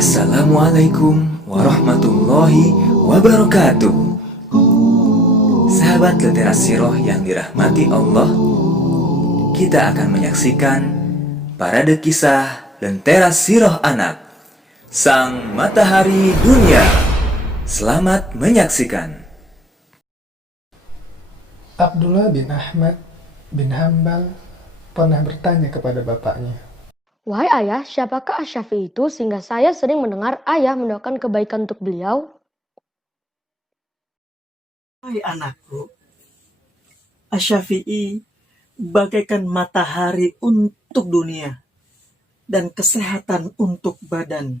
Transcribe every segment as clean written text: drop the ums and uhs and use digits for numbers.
Assalamualaikum warahmatullahi wabarakatuh. Sahabat Lentera Siroh yang dirahmati Allah, kita akan menyaksikan parade kisah Lentera Siroh Anak, Sang Matahari Dunia. Selamat menyaksikan. Abdullah bin Ahmad bin Hambal pernah bertanya kepada bapaknya, "Wahai ayah, siapakah Asy-Syafi'i itu sehingga saya sering mendengar ayah mendoakan kebaikan untuk beliau?" Hai anakku, Asy-Syafi'i bagaikan matahari untuk dunia dan kesehatan untuk badan.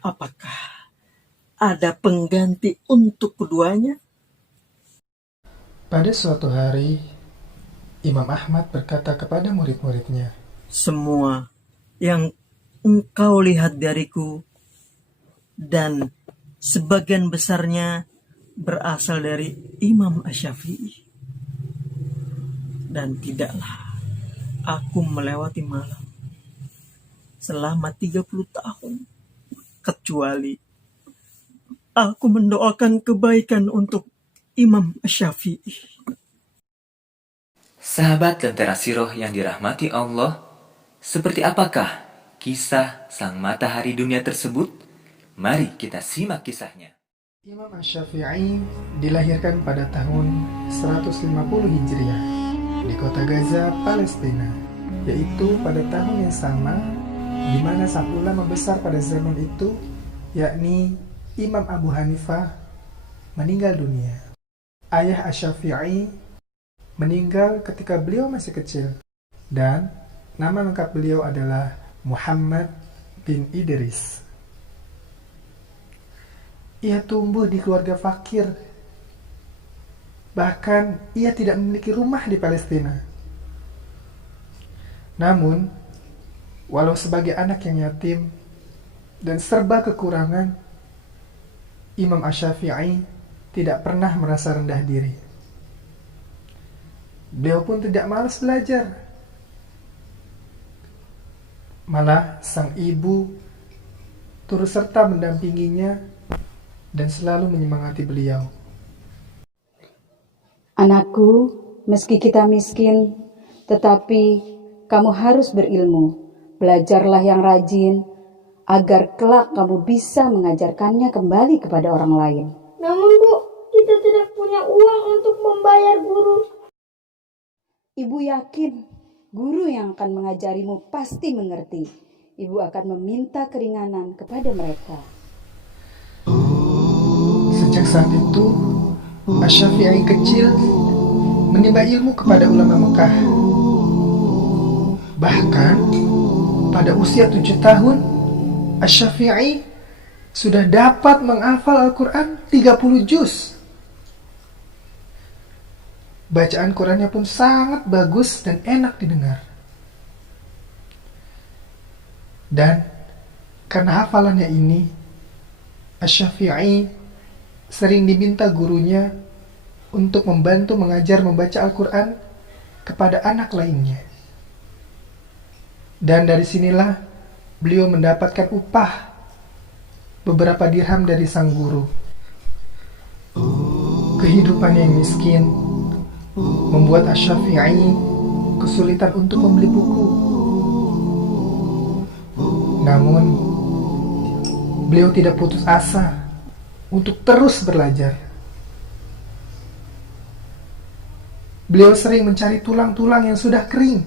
Apakah ada pengganti untuk keduanya? pada suatu hari, Imam Ahmad berkata kepada murid-muridnya, Semua yang engkau lihat dariku dan sebagian besarnya berasal dari Imam Asy-Syafi'i. Dan tidaklah aku melewati malam selama 30 tahun kecuali aku mendoakan kebaikan untuk Imam Asy-Syafi'i. Sahabat Lentera Siroh yang dirahmati Allah, seperti apakah kisah Sang Matahari Dunia tersebut? Mari kita simak kisahnya. Imam Asy-Syafi'i dilahirkan pada tahun 150 Hijriah di kota Gaza, Palestina, yaitu pada tahun yang sama di mana sang ulama besar pada zaman itu, yakni Imam Abu Hanifah, meninggal dunia. Ayah Asy-Syafi'i meninggal ketika beliau masih kecil, dan nama lengkap beliau adalah Muhammad bin Idris. Ia tumbuh di keluarga fakir. Bahkan ia tidak memiliki rumah di Palestina. Namun, walau sebagai anak yang yatim dan serba kekurangan, Imam Asy-Syafi'i tidak pernah merasa rendah diri. Beliau pun tidak malas belajar. Malah sang ibu turut serta mendampinginya dan selalu menyemangati beliau. Anakku, meski kita miskin, tetapi kamu harus berilmu. Belajarlah yang rajin, agar kelak kamu bisa mengajarkannya kembali kepada orang lain. Namun Bu, kita tidak punya uang untuk membayar guru. Ibu yakin guru yang akan mengajarimu pasti mengerti. Ibu akan meminta keringanan kepada mereka. Sejak saat itu, Asy-Syafi'i kecil menimba ilmu kepada ulama Mekah. Bahkan, pada usia 7 tahun, Asy-Syafi'i sudah dapat menghafal Al-Quran 30 juz. Bacaan Qurannya pun sangat bagus dan enak didengar. Dan karena hafalannya ini, Asy-Syafi'i sering diminta gurunya untuk membantu mengajar membaca Al-Quran kepada anak lainnya. Dan dari sinilah beliau mendapatkan upah beberapa dirham dari sang guru. Kehidupan yang miskin membuat Asy-Syafi'i kesulitan untuk membeli buku. Namun, beliau tidak putus asa untuk terus belajar. Beliau sering mencari tulang-tulang yang sudah kering,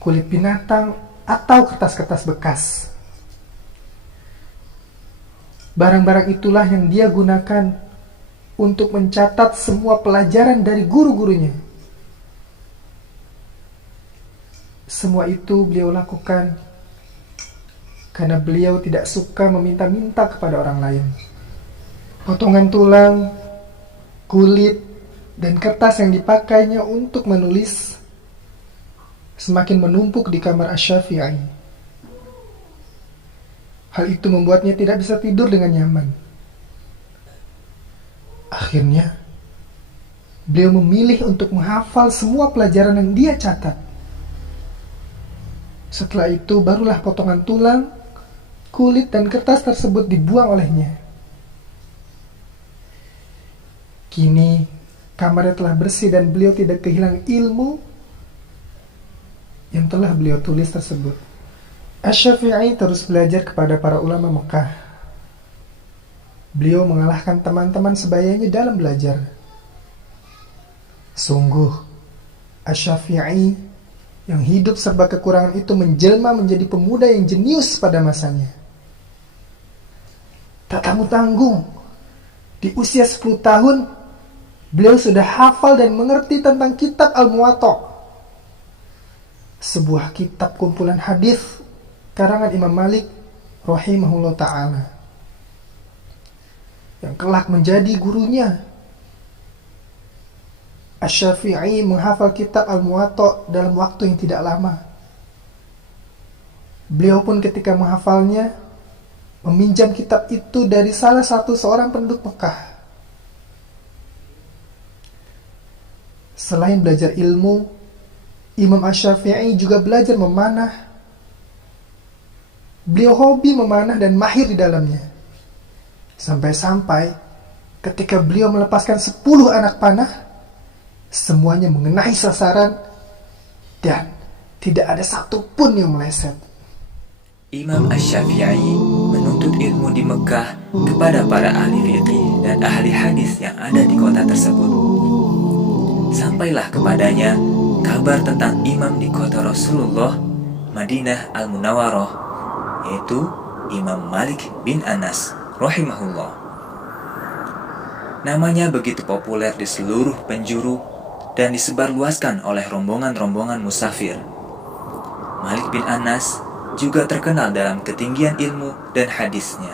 kulit binatang, atau kertas-kertas bekas. Barang-barang itulah yang dia gunakan untuk mencatat semua pelajaran dari guru-gurunya. Semua itu beliau lakukan karena beliau tidak suka meminta-minta kepada orang lain. Potongan tulang, kulit, dan kertas yang dipakainya untuk menulis semakin menumpuk di kamar Asy-Syafi'i. Hal itu membuatnya tidak bisa tidur dengan nyaman. Akhirnya, beliau memilih untuk menghafal semua pelajaran yang dia catat. Setelah itu barulah potongan tulang, kulit dan kertas tersebut dibuang olehnya. Kini, kamarnya telah bersih dan beliau tidak kehilangan ilmu yang telah beliau tulis tersebut. Asy-Syafi'i terus belajar kepada para ulama Mekah. Beliau mengalahkan teman-teman sebayanya dalam belajar. Sungguh, Asy-Syafi'i yang hidup serba kekurangan itu menjelma menjadi pemuda yang jenius pada masanya. Tak tanggung-tanggung, di usia 10 tahun, beliau sudah hafal dan mengerti tentang kitab Al-Muwatta, sebuah kitab kumpulan hadis karangan Imam Malik rahimahullah ta'ala, yang kelak menjadi gurunya. Asy-Syafi'i menghafal kitab Al-Muwatta dalam waktu yang tidak lama. Beliau pun ketika menghafalnya, meminjam kitab itu dari salah satu seorang penduduk Mekah. Selain belajar ilmu, Imam Asy-Syafi'i juga belajar memanah. Beliau hobi memanah dan mahir di dalamnya. Sampai-sampai ketika beliau melepaskan 10 anak panah, semuanya mengenai sasaran dan tidak ada satupun yang meleset. Imam Asy-Syafi'i menuntut ilmu di Mekah kepada para ahli fiqih dan ahli hadis yang ada di kota tersebut. Sampailah kepadanya kabar tentang imam di kota Rasulullah, Madinah Al-Munawwarah, yaitu Imam Malik bin Anas rahimahullah. Namanya begitu populer di seluruh penjuru dan disebarluaskan oleh rombongan-rombongan musafir. Malik bin Anas juga terkenal dalam ketinggian ilmu dan hadisnya.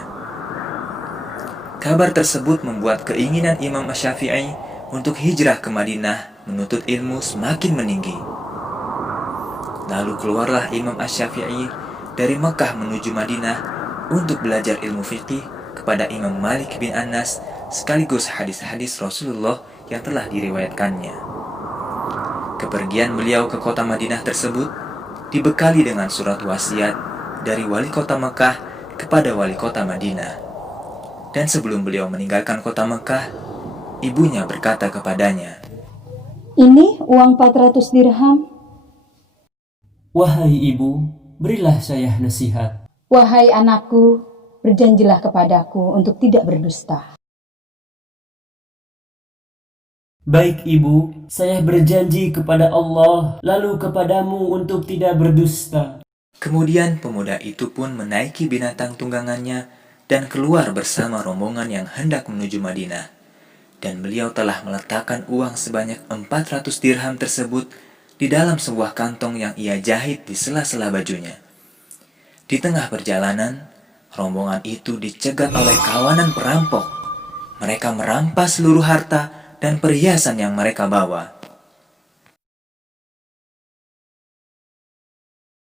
Kabar tersebut membuat keinginan Imam Asy-Syafi'i untuk hijrah ke Madinah menuntut ilmu semakin meninggi. Lalu keluarlah Imam Asy-Syafi'i dari Mekah menuju Madinah untuk belajar ilmu fiqih kepada Imam Malik bin Anas sekaligus hadis-hadis Rasulullah yang telah diriwayatkannya. Kepergian beliau ke kota Madinah tersebut dibekali dengan surat wasiat dari wali kota Mekah kepada wali kota Madinah. Dan sebelum beliau meninggalkan kota Mekah, ibunya berkata kepadanya, Ini uang 400 dirham. Wahai ibu, berilah saya nasihat. Wahai anakku, berjanjilah kepadaku untuk tidak berdusta. Baik ibu, saya berjanji kepada Allah, lalu kepadamu untuk tidak berdusta. Kemudian pemuda itu pun menaiki binatang tunggangannya dan keluar bersama rombongan yang hendak menuju Madinah. Dan beliau telah meletakkan uang sebanyak 400 dirham tersebut di dalam sebuah kantong yang ia jahit di sela-sela bajunya. Di tengah perjalanan, rombongan itu dicegat oleh kawanan perampok. Mereka merampas seluruh harta dan perhiasan yang mereka bawa.